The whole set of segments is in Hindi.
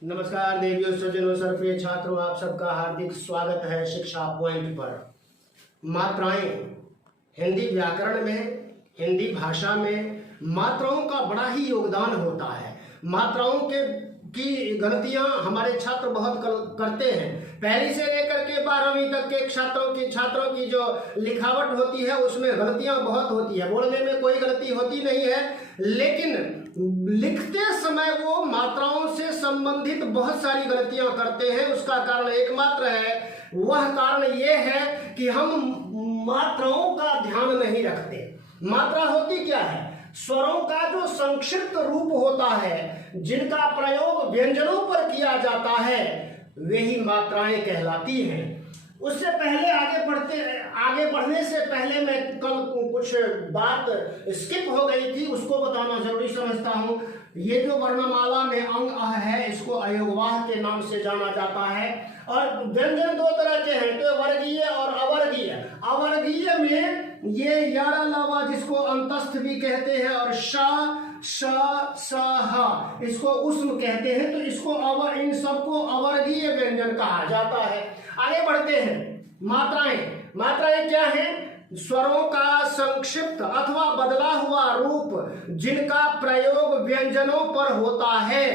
नमस्कार देवियों, सज्जनों, सर्वप्रिय छात्रों, आप सबका हार्दिक स्वागत है शिक्षा पॉइंट पर। मात्राएं हिंदी व्याकरण में, हिंदी भाषा में मात्राओं का बड़ा ही योगदान होता है। मात्राओं की गलतियां हमारे छात्र बहुत करते हैं। पहली से लेकर के 12वीं तक के छात्रों की जो लिखावट होती है उसमें गलतियां बहुत होती है। बोलने में कोई गलती होती नहीं है, लेकिन लिखते समय वो मात्राओं से संबंधित बहुत सारी गलतियां करते हैं। उसका कारण एकमात्र है, वह कारण ये है कि हम मात्राओं का ध्यान नहीं रखते। मात्रा होती क्या है? स्वरों का जो संक्षिप्त रूप होता है, जिनका प्रयोग व्यंजनों पर किया जाता है, वही मात्राएं कहलाती हैं। उससे पहले आगे बढ़ने से पहले मैं कल कुछ बात स्किप हो गई थी, उसको बताना जरूरी समझता हूं। ये जो वर्णमाला में अंग अ है, इसको अयोगवाह के नाम से जाना जाता है। और व्यंजन दो तरह के हैं, तो वर्गीय और अवर्गीय। अवर्गीय में ये यारा लावा, जिसको अंतस्थ भी कहते हैं, और शा श स ह, इसको उष्म कहते हैं। तो इसको इन सबको अवर्गीय व्यंजन कहा जाता है। आगे बढ़ते हैं। मात्राएं क्या हैं? स्वरों का संक्षिप्त अथवा बदला हुआ रूप, जिनका प्रयोग व्यंजनों पर होता है,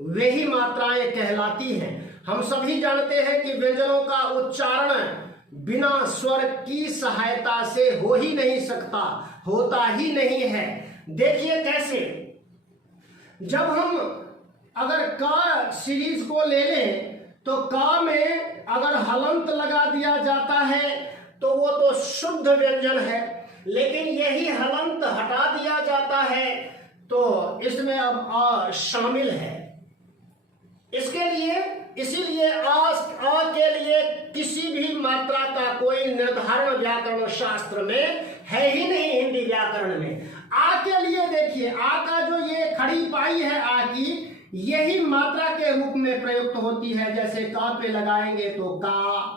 वही मात्राएं कहलाती हैं। हम सभी जानते हैं कि व्यंजनों का उच्चारण बिना स्वर की सहायता से हो ही नहीं सकता, होता ही नहीं है। देखिए कैसे। जब हम अगर का सीरीज को ले लें, तो का में अगर हलंत लगा दिया जाता है तो वो तो शुद्ध व्यंजन है, लेकिन यही हलंत हटा दिया जाता है तो इसमें अब आ शामिल है। इसीलिए आ के लिए किसी भी मात्रा का कोई निर्धारण व्याकरण शास्त्र में है ही नहीं। हिंदी व्याकरण में आ के लिए देखिए, आ का जो ये खड़ी पाई है, आ की, यही मात्रा के रूप में प्रयुक्त होती है। जैसे का पे लगाएंगे तो का,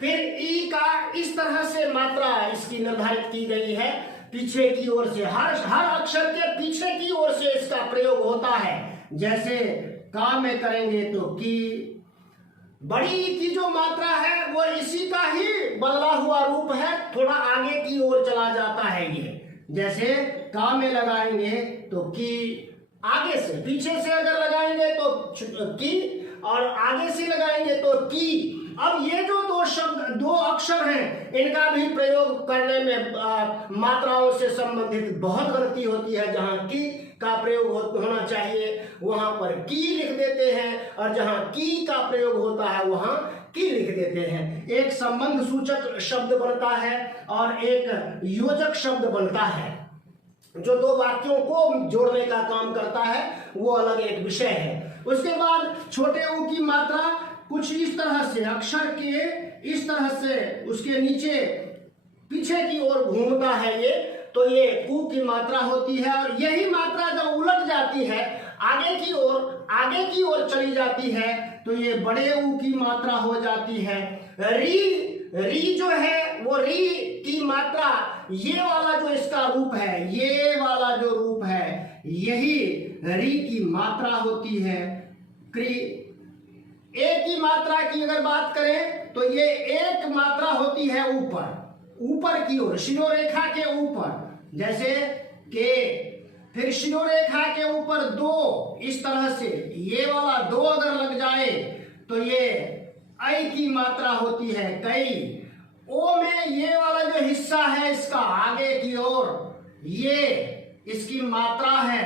फिर ई का, इस तरह से मात्रा इसकी निर्धारित की गई है। पीछे की ओर से हर अक्षर के पीछे की ओर से इसका प्रयोग होता है। जैसे का में करेंगे तो की। बड़ी ई की जो मात्रा है वो इसी का ही बदला हुआ रूप है, थोड़ा आगे की ओर चला जाता है ये। जैसे का में लगाएंगे तो की, आगे से, पीछे से अगर लगाएंगे तो की, और आगे से लगाएंगे तो की। अब ये जो दो अक्षर हैं, इनका भी प्रयोग करने में मात्राओं से संबंधित बहुत गलती होती है। जहां की का प्रयोग होना चाहिए वहां पर की लिख देते हैं, और जहां की का प्रयोग होता है वहां की लिख देते हैं। एक संबंध सूचक शब्द बनता है और एक योजक शब्द बनता है, जो दो वाक्यों को जोड़ने का काम करता है, वो अलग एक विषय है। उसके बाद छोटे ऊ की मात्रा कुछ इस तरह से, अक्षर के इस तरह से उसके नीचे पीछे की ओर घूमता है ये, तो ये ऊ की मात्रा होती है। और यही मात्रा जब उलट जाती है, आगे की ओर चली जाती है, तो ये बड़े ऊ की मात्रा हो जाती है। री जो है, वो री की मात्रा, ये वाला जो इसका रूप है, ये वाला जो रूप है, यही री की मात्रा होती है। ए की मात्रा की अगर बात करें तो ये एक मात्रा होती है ऊपर की ओर, शिरोरेखा के ऊपर। जैसे के, फिर शिरोरेखा के ऊपर दो, इस तरह से ये वाला दो अगर लग जाए तो ये ऐ की मात्रा होती है कई। ओ में ये वाला जो हिस्सा है इसका आगे की ओर, ये इसकी मात्रा है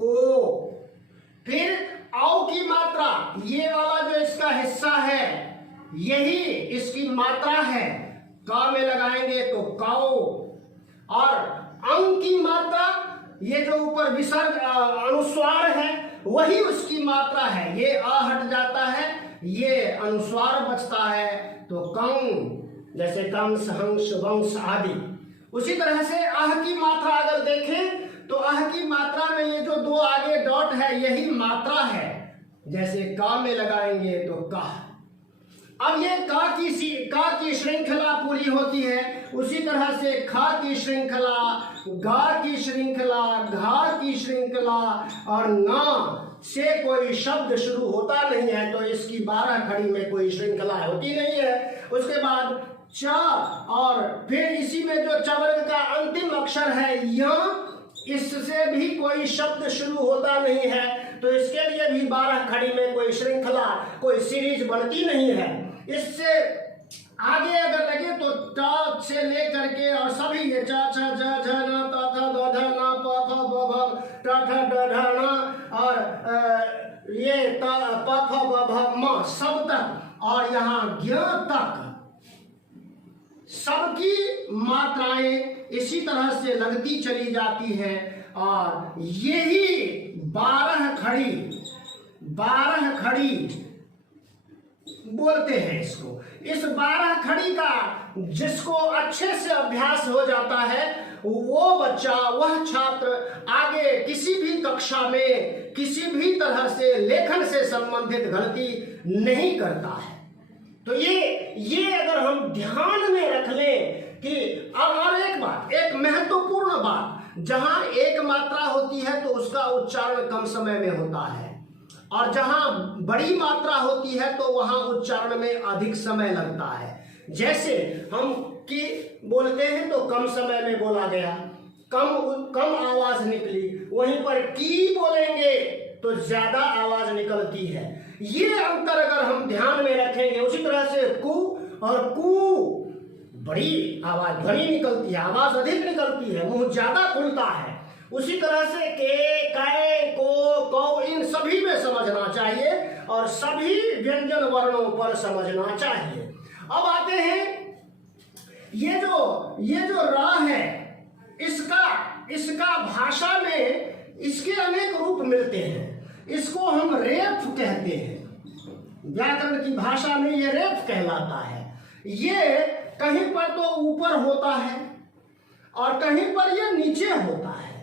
को। फिर औ की मात्रा, ये वाला जो इसका हिस्सा है, यही इसकी मात्रा है। का में लगाएंगे तो काओ। और अंग की मात्रा, ये जो ऊपर विसर्ग अनुस्वार है, वही उसकी मात्रा है। ये आ हट जाता है, ये अनुस्वार बचता है, तो कं, जैसे कंस, हंस, वंश आदि। उसी तरह से आह की मात्रा अगर देखें तो आह की मात्रा में ये जो दो आगे डॉट है, यही मात्रा है। जैसे का में लगाएंगे तो का। अब ये का की श्रृंखला पूरी होती है। उसी तरह से खा की श्रृंखला, गा की श्रृंखला, घा की श्रृंखला और ना, से कोई शब्द शुरू होता नहीं है तो इसकी 12 खड़ी में कोई श्रृंखला होती नहीं है। उसके बाद च और फिर इसी में जो च वर्ग का अंतिम अक्षर है य, इससे भी कोई शब्द शुरू होता नहीं है तो इसके लिए भी 12 खड़ी में कोई श्रृंखला, कोई सीरीज बनती नहीं है। इससे आगे अगर लगे तो ट से लेकर के और सभी ये च छ ज झ न त थ द ध न प फ ब भ ट ठ ड ढ न और ये त प फ ब भ म सब तक और यहाँ ज्ञ तक सबकी मात्राएं इसी तरह से लगती चली जाती हैं और यही 12 खड़ी बोलते हैं इसको। इस 12 खड़ी का जिसको अच्छे से अभ्यास हो जाता है वो बच्चा, वह छात्र आगे किसी भी कक्षा में किसी भी तरह से लेखन से संबंधित गलती नहीं करता है। तो ये अगर हम ध्यान में रख लें कि और एक बात, एक महत्वपूर्ण बात, जहां एक मात्रा होती है तो उसका उच्चारण कम समय में होता है और जहां बड़ी मात्रा होती है तो वहां उच्चारण में अधिक समय लगता है। जैसे हम की बोलते हैं तो कम समय में बोला गया, कम आवाज निकली, वहीं पर की बोलेंगे तो ज्यादा आवाज निकलती है। ये अंतर अगर हम ध्यान में रखेंगे, उसी तरह से कु और कु बड़ी आवाज ध्वनि निकलती है, आवाज अधिक निकलती है, मुंह ज्यादा खुलता है। उसी तरह से के, कै, को, कौ इन सभी में समझना चाहिए और सभी व्यंजन वर्णों पर समझना चाहिए। अब आते हैं ये जो रा है, इसका भाषा में इसके अनेक रूप मिलते हैं। इसको हम रेफ कहते हैं, व्याकरण की भाषा में ये रेफ कहलाता है। ये कहीं पर तो ऊपर होता है और कहीं पर ये नीचे होता है।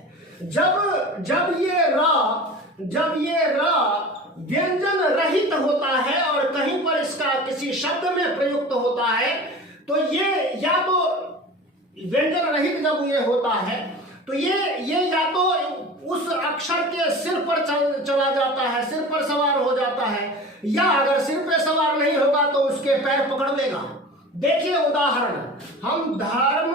जब ये रा व्यंजन रहित होता है और कहीं पर इसका किसी शब्द में प्रयुक्त होता है तो ये या तो व्यंजन रहित जब ये होता है तो ये या तो उस अक्षर के सिर पर चला जाता है, सिर पर सवार हो जाता है, या अगर सिर पे सवार नहीं होगा तो उसके पैर पकड़ लेगा। देखिए उदाहरण, हम धर्म,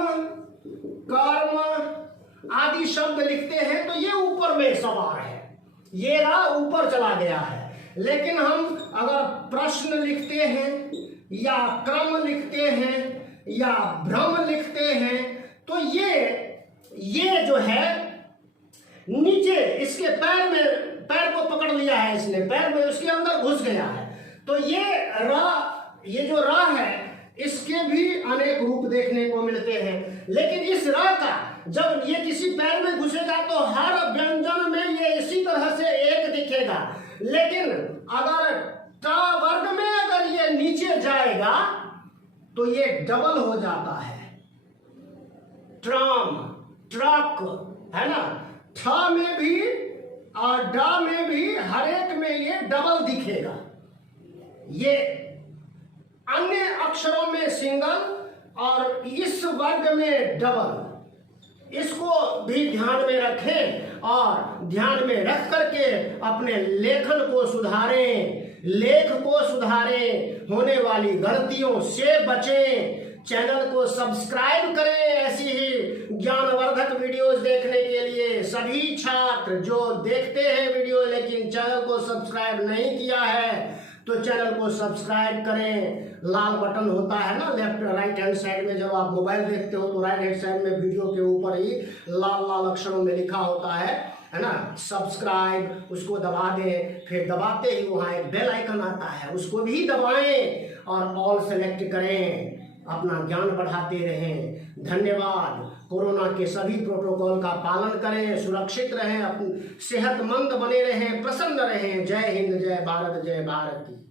कर्म आदि शब्द लिखते हैं तो ये ऊपर में सवार है, ये रा ऊपर चला गया है। लेकिन हम अगर प्रश्न लिखते हैं या क्रम लिखते हैं या भ्रम लिखते हैं तो ये जो है नीचे इसके पैर को पकड़ लिया है, इसने पैर में उसके अंदर घुस गया है। तो ये जो रा है इसके भी अनेक रूप देखने को मिलते हैं। लेकिन इस रा का जब ये किसी पैर में घुसेगा तो हर व्यंजन में ये इसी तरह से एक दिखेगा। लेकिन अगर ट वर्ग में अगर ये नीचे जाएगा तो ये डबल हो जाता है। ट्राम, ट्रक, है ना, ठ में भी और ड में भी हर एक में ये डबल दिखेगा। ये अन्य अक्षरों में सिंगल और इस वर्ग में डबल, इसको भी ध्यान में रखें और ध्यान में रख करके अपने लेखन को सुधारें, लेख को सुधारें, होने वाली गलतियों से बचें। चैनल को सब्सक्राइब करें ऐसी ही ज्ञानवर्धक वीडियोस देखने के लिए। सभी छात्र जो देखते हैं वीडियो लेकिन चैनल को सब्सक्राइब नहीं किया है तो चैनल को सब्सक्राइब करें। लाल बटन होता है ना लेफ्ट राइट हैंड साइड में, जब आप मोबाइल देखते हो तो राइट हैंड साइड में वीडियो के ऊपर ही लाल लाल अक्षरों में लिखा होता है ना, सब्सक्राइब, उसको दबा दें। फिर दबाते ही वहाँ एक बेल आइकन आता है, उसको भी दबाएं और ऑल सेलेक्ट करें। अपना ज्ञान बढ़ाते रहें। धन्यवाद। कोरोना के सभी प्रोटोकॉल का पालन करें, सुरक्षित रहें, सेहतमंद बने रहें, प्रसन्न रहें। जय हिंद, जय भारत, जय भारत की।